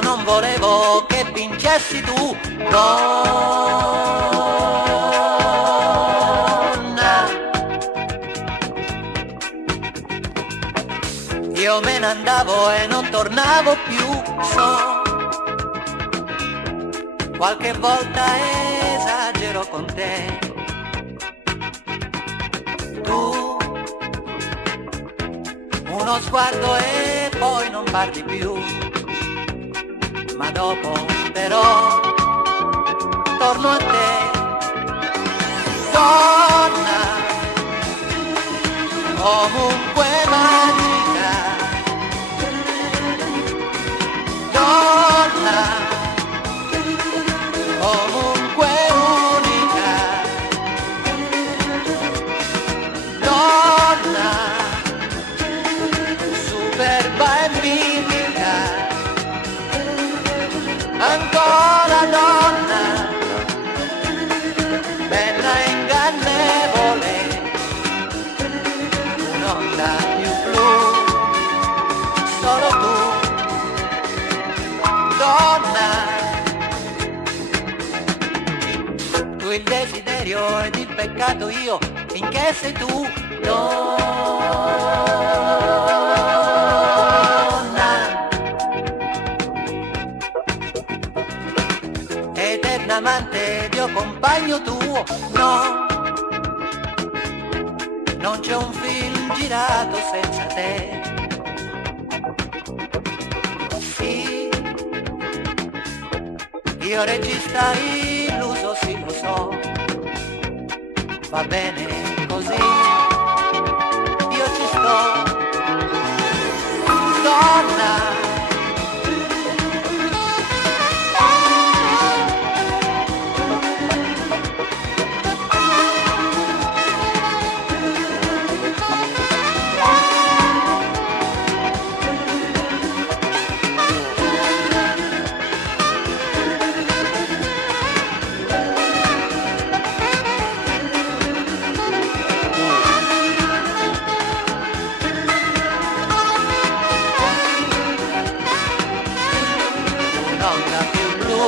io non volevo che vincessi tu, donna. Io me ne andavo e non tornavo più, so, qualche volta esagero con te. Tu, uno sguardo e poi non parli più, ma dopo però torno a te, donna, comunque magica, donna, comunque unica, donna, superba e mitica, ancora donna, bella e ingannevole, un'onda più blu, solo tu, donna. Tu il desiderio ed il peccato io, finché sei tu, donna. Eterna amante, Dio compagno tuo, no, non c'è un film girato senza te. Sì, io regista illuso, sì lo so, va bene così, io ci sto, donna. Un'onda più blu